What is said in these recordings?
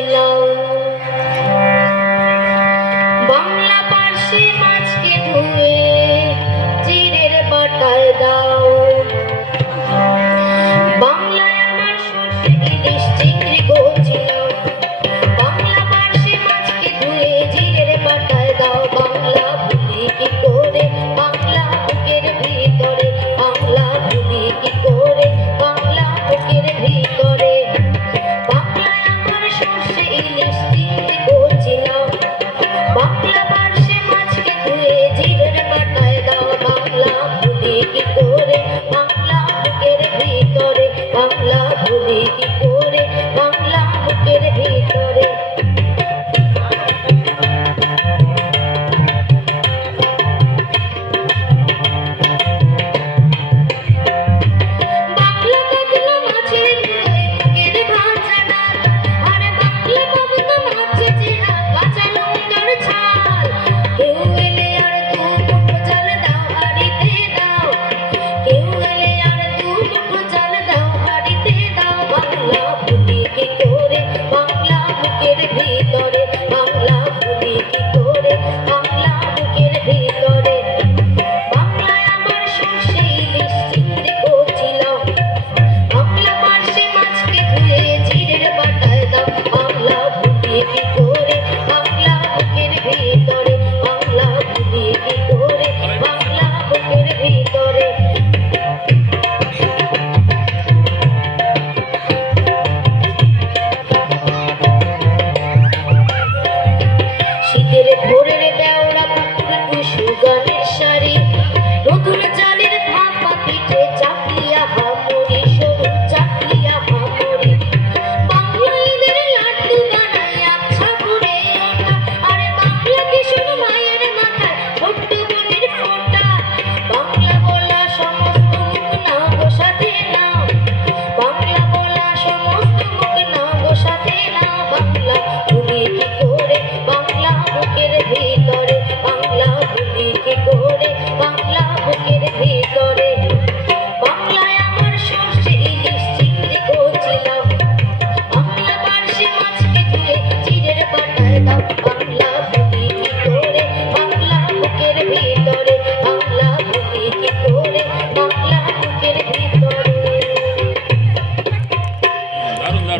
চিনাও। বাংলা পার্শ্বে মাছকে ধুয়ে জিরের বাটায় দাও। বাংলায় আমার সর্ষে ইলিশ চিংড়ি চিনাও। বাংলা পার্শ্বে মাছকে ধুয়ে জিরের বাটায় দাও। বাংলা ভুলি কি করে বাংলা বুকের ভিতরে, বাংলা ভুলি কি করে বাংলা বুকের ভিতরে। বাংলায় আমার সর্ষে ইলিশ চিংড়ি চিনাও। বাংলা পার্শ্বে মাছকে ধুয়ে জিরের বাটায় দাও। বাংলা ভুলি কি করে বাংলা বুকের ভিতরে, বাংলা ভুলি কি করে বাংলা বুকের ভিতরে।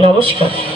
নমস্কার।